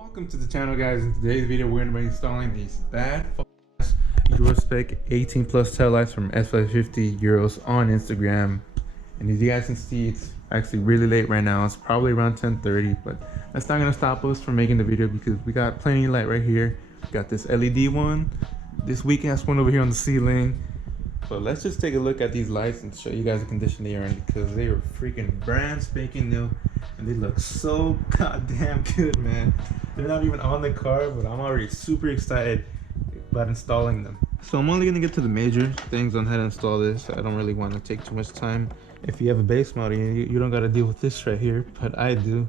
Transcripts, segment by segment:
Welcome to the channel, guys. In today's video we're going to be installing these bad Eurospec 18 plus tail lights from S550 Euros on Instagram. And as you guys can see, it's actually really late right now. It's probably around 10:30, but that's not going to stop us from making the video because we got plenty of light right here. We got this LED one, this weak ass one over here on the ceiling. So let's just take a look at these lights and show you guys the condition they are in, because they are freaking brand spanking new and they look so goddamn good, man. They're not even on the car, but I'm already super excited about installing them. So I'm only gonna get to the major things on how to install this. I don't really want to take too much time. If you have a base model, you don't got to deal with this right here, but I do.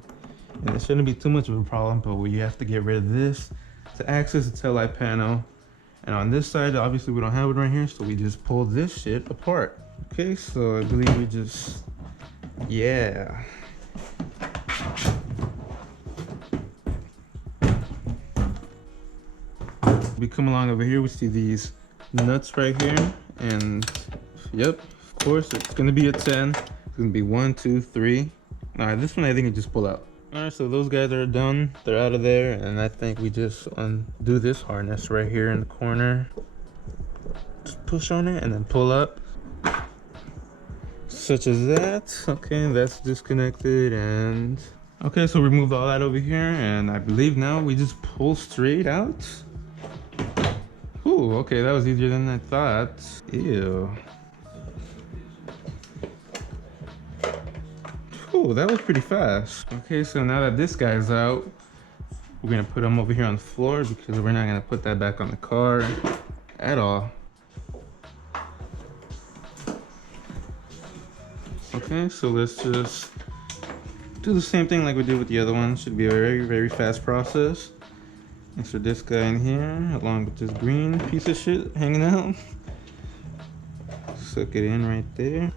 And it shouldn't be too much of a problem, but we have to get rid of this to access the tail light panel. And on this side, obviously we don't have it right here, so we just pull this shit apart. Okay, so I believe we just, yeah. We come along over here, we see these nuts right here, and yep, of course, it's gonna be a 10. It's gonna be 1, 2, 3. All right, this one I think you just pull out. All right, so those guys are done. They're out of there, and I think we just undo this harness right here in the corner. Just push on it and then pull up, such as that. Okay, that's disconnected, and okay, so remove all that over here, and I believe now we just pull straight out. Ooh, okay, that was easier than I thought. Ew. Oh, that was pretty fast. Okay, so now that this guy's out, we're gonna put him over here on the floor because we're not gonna put that back on the car at all. Okay, so let's just do the same thing like we did with the other one. Should be a very fast process. Insert this guy in here along with this green piece of shit hanging out. Suck it in right there.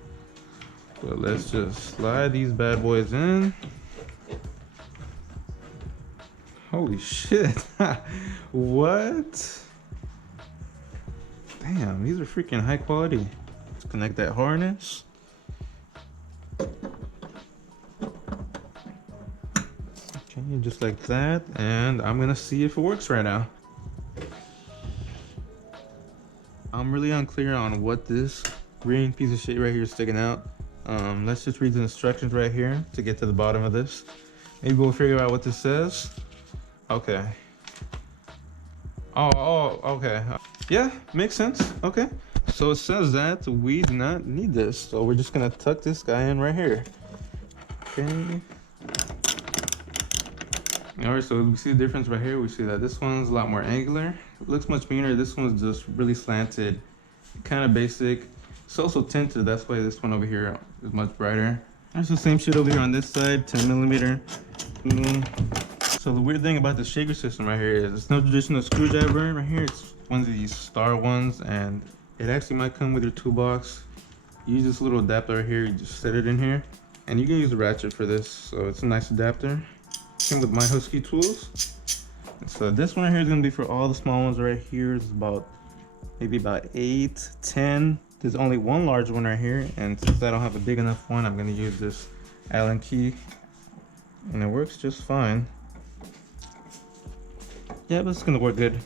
So let's just slide these bad boys in. Holy shit. What? Damn, these are freaking high quality. Let's connect that harness. Okay, just like that. And I'm gonna see if it works right now. I'm really unclear on what this green piece of shit right here is sticking out. Let's just read the instructions right here to get to the bottom of this. Maybe we'll figure out what this says. Okay. Oh, okay. Yeah, makes sense. Okay. So it says that we do not need this. So we're just gonna tuck this guy in right here. Okay. Alright, so we see the difference right here. We see that this one's a lot more angular. It looks much meaner. This one's just really slanted, kind of basic. It's also tinted, that's why this one over here is much brighter. There's the same shit over here on this side, 10mm. So the weird thing about the shaker system right here is it's no traditional screwdriver right here. It's one of these star ones, and it actually might come with your toolbox. You use this little adapter right here, you just set it in here. And you can use a ratchet for this, so it's a nice adapter. Came with my Husky tools. And so this one right here is gonna be for all the small ones right here. It's about, maybe about 8, 10. There's only one large one right here, and since I don't have a big enough one, I'm gonna use this Allen key, and it works just fine. Yeah, but it's gonna work good.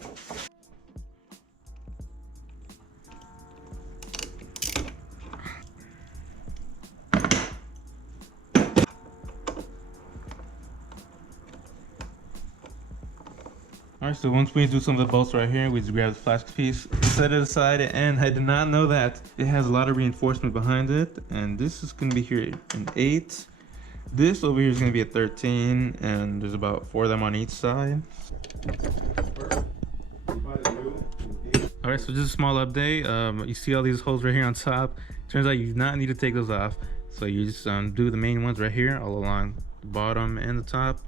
Alright, so once we do some of the bolts right here, we just grab the plastic piece, set it aside, and I did not know that it has a lot of reinforcement behind it, and this is going to be here an 8. This over here is going to be a 13, and there's about 4 of them on each side. Alright, so just a small update. You see all these holes right here on top. Turns out you do not need to take those off. So you just do the main ones right here, all along the bottom and the top.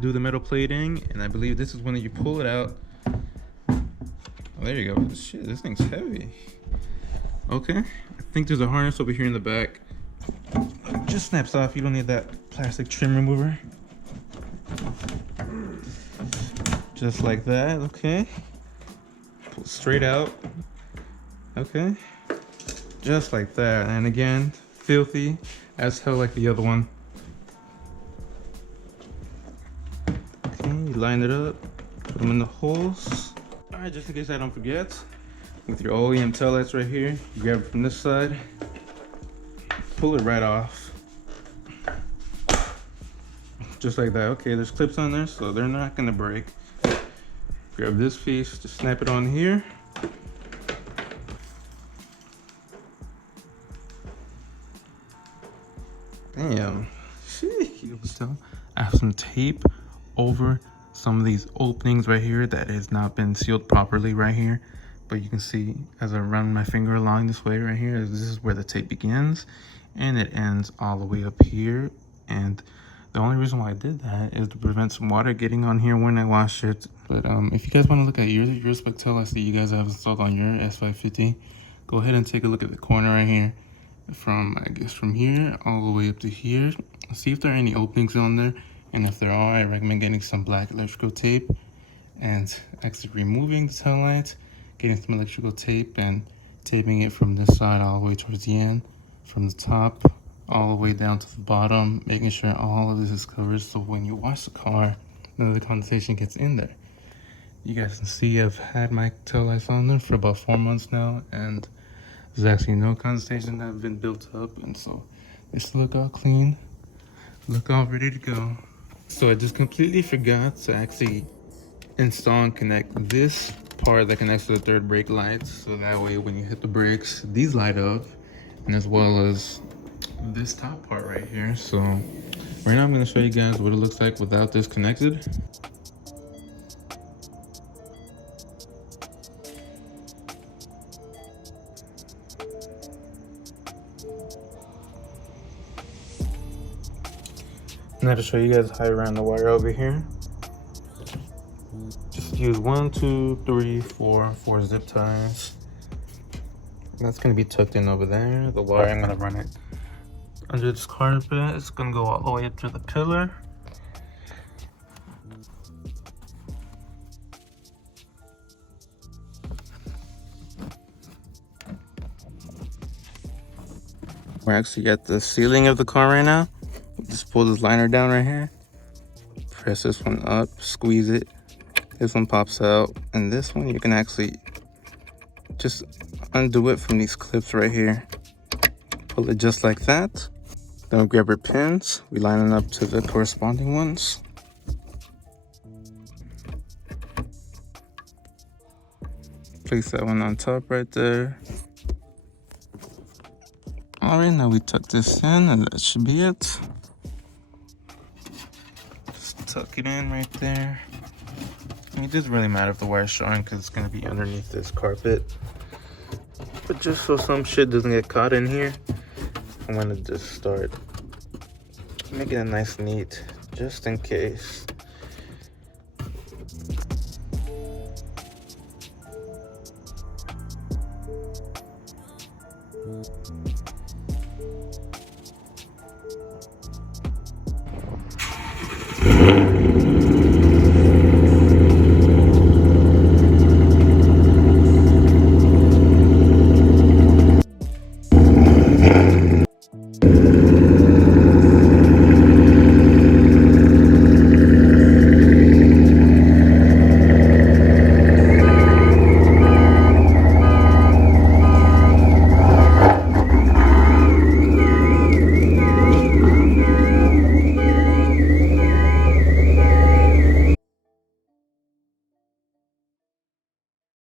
Do the metal plating, and I believe this is when you pull it out. Oh, there you go. Shit, this thing's heavy. Okay, I think there's a harness over here in the back. It just snaps off. You don't need that plastic trim remover. Just like that. Okay, pull straight out. Okay, just like that. And again, filthy as hell like the other one. line it up, put them in the holes. All right, just in case I don't forget, with your OEM taillights right here, you grab it from this side, pull it right off. Just like that. Okay, there's clips on there, so they're not gonna break. Grab this piece, just snap it on here. Damn. You can tell I have some tape over some of these openings right here that has not been sealed properly right here. But you can see as I run my finger along this way right here, this is where the tape begins and it ends all the way up here. And the only reason why I did that is to prevent some water getting on here when I wash it. But if you guys want to look at your spec taillights that you guys have installed on your S550, go ahead and take a look at the corner right here. From, I guess, from here all the way up to here. See if there are any openings on there. And if there are, I recommend getting some black electrical tape and actually removing the taillight, getting some electrical tape and taping it from this side all the way towards the end, from the top all the way down to the bottom, making sure all of this is covered so when you wash the car, none of the condensation gets in there. You guys can see I've had my taillights on there for about 4 months now, and there's actually no condensation that have been built up, and so they still look all clean, look all ready to go. So I just completely forgot to actually install and connect this part that connects to the third brake light, so that way when you hit the brakes, these light up, and as well as this top part right here. So right now I'm going to show you guys what it looks like without this connected. Now to show you guys how I ran the wire over here. Just use 1, 2, 3, 4 zip ties. That's going to be tucked in over there. The wire, I'm going to run it under this carpet. It's going to go all the way up to the pillar. We're actually at the ceiling of the car right now. Just pull this liner down right here. Press this one up, squeeze it. This one pops out. And this one you can actually just undo it from these clips right here. Pull it just like that. Then we grab our pins. We line them up to the corresponding ones. Place that one on top right there. Alright, now we tuck this in and that should be it. Just tuck it in right there. I mean, it doesn't really matter if the wire's showing because it's going to be underneath this carpet. But just so some shit doesn't get caught in here, I'm going to just start making it nice and neat just in case.